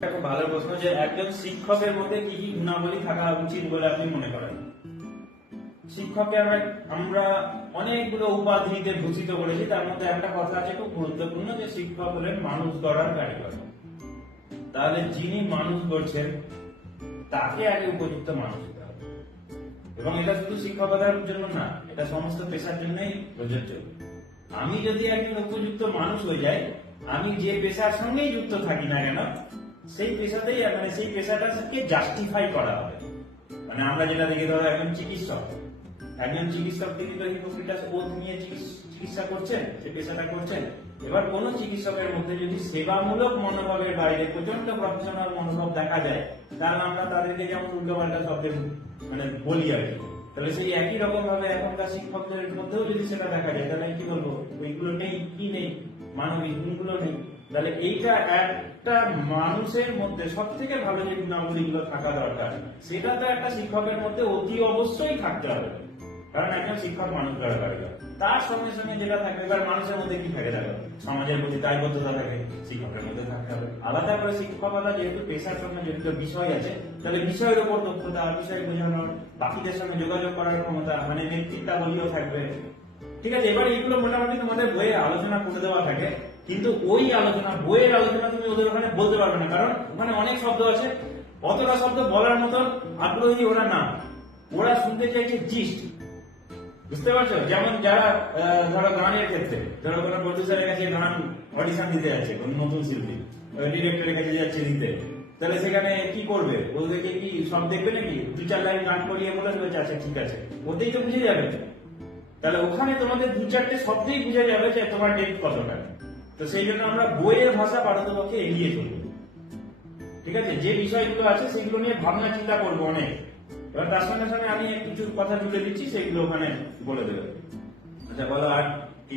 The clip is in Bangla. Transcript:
একটা ভালো প্রশ্ন যে একজন শিক্ষকের মধ্যে কি কি গুণাবলী থাকা উচিত বলে আপনি মনে করেন? শিক্ষককে আমরা অনেকগুলো উপাধিতে ভূষিত করেছি, তার মধ্যে একটা কথা আছে খুব গুরুত্বপূর্ণ, যে শিক্ষক হলেন মানুষ গড়ার কারিগর। তাহলে যিনি মানুষ গড়ছেন তাকে আগে উপযুক্ত মানুষ হতে হবে, এবং এটা শুধু শিক্ষকতার জন্য না, এটা সমস্ত পেশার জন্যই প্রযোজ্য। আমি যদি একজন উপযুক্ত মানুষ হয়ে যাই, আমি যে পেশার সঙ্গেই যুক্ত থাকি না কেন, সেই পেশাতেই সেই পেশাটাকে জাস্টিফাই করা হবে। আমরা যেটা দেখি, ধরো একজন চিকিৎসক কিন্তু হিপোক্রেটাস ওথ নিয়ে চিকিৎসা করছেন, সে পেশাটা করছেন। এবার কোন চিকিৎসকের মধ্যে যদি সেবামূলক মনোভাবের বাইরে প্রচন্ড প্রফেশনাল মনোভাব দেখা যায়, তাহলে আমরা তাদেরকে যেমন উল্টোপাল্টা শব্দে বলি আর কি। তাহলে সেই একই রকম ভাবে এখনকার শিক্ষকদের মধ্যেও যদি সেটা দেখা যায়, তাহলে কি বলবো, ওইগুলো নেই, কি নেই, মানবিক গুণগুলো নেই। তাহলে এইটা একটা মানুষের মধ্যে সব থেকে ভালো যে গুণাবলী গুলো থাকা দরকার, সেটা তো একটা শিক্ষকের মধ্যে অতি অবশ্যই থাকতে হবে। কারণ একজন শিক্ষক মানুষ গড়ার কারিগর। তার সঙ্গে সঙ্গে যেটা থাকবে, এবার মানুষের মধ্যে কি থাকে দেখো, সমাজের প্রতি দায়বদ্ধতা থাকে, শিক্ষকের মধ্যে থাকতে হবে। আলাদা করে শিক্ষকতা যেহেতু পেশার সঙ্গে জড়িত বিষয় আছে, তাহলে বিষয়ের উপর দক্ষতা, বিষয় বোঝানোর, বাকিদের সঙ্গে যোগাযোগ করার ক্ষমতা, নেতৃত্বাবলীও থাকবে। ঠিক আছে, এবার এইগুলো মোটামুটি তোমাদের বইয়ে আলোচনা করে দেওয়া থাকে, কিন্তু ওই বইয়ের আলোচনা তুমি ওদের ওখানে বলতে পারবে না, কারণ ওখানে অনেক শব্দ আছে, অতটা শব্দ বলার মতন আগ্রহী ওরা না। ওরা শুনতে চাইছে জিস্ট, বুঝতে পারছো? যেমন যারা ধরো গানের ক্ষেত্রে, ধরো কোনো প্রডিউসারের কাছে গান অডিশন দিতে যাচ্ছে, কোন নতুন শিল্পী ডিরেক্টরের কাছে যাচ্ছে দিতে, তাহলে সেখানে কি করবে? ওদেরকে কি সব দেখবে নাকি? 2-4 লাইন গান করিয়ে বলে দেবে, আচ্ছা ঠিক আছে, ওতেই তো বুঝে যাবে। তাহলে ওখানে তোমাদের 2-4টে শব্দেই বুঝে যাবে যে তোমার ডেপথ কতটা। তো সেই জন্য আমরা বইয়ের ভাষা পারতপক্ষে এগিয়ে চলবো। ঠিক আছে, যে বিষয়গুলো আছে সেগুলো নিয়ে ভাবনা চিন্তা করবো অনেক। এবার তার সঙ্গে সঙ্গে আমি কিছু কথা তুলে দিচ্ছি, সেগুলো ওখানে বলে দেবে। আচ্ছা বলো, আর কি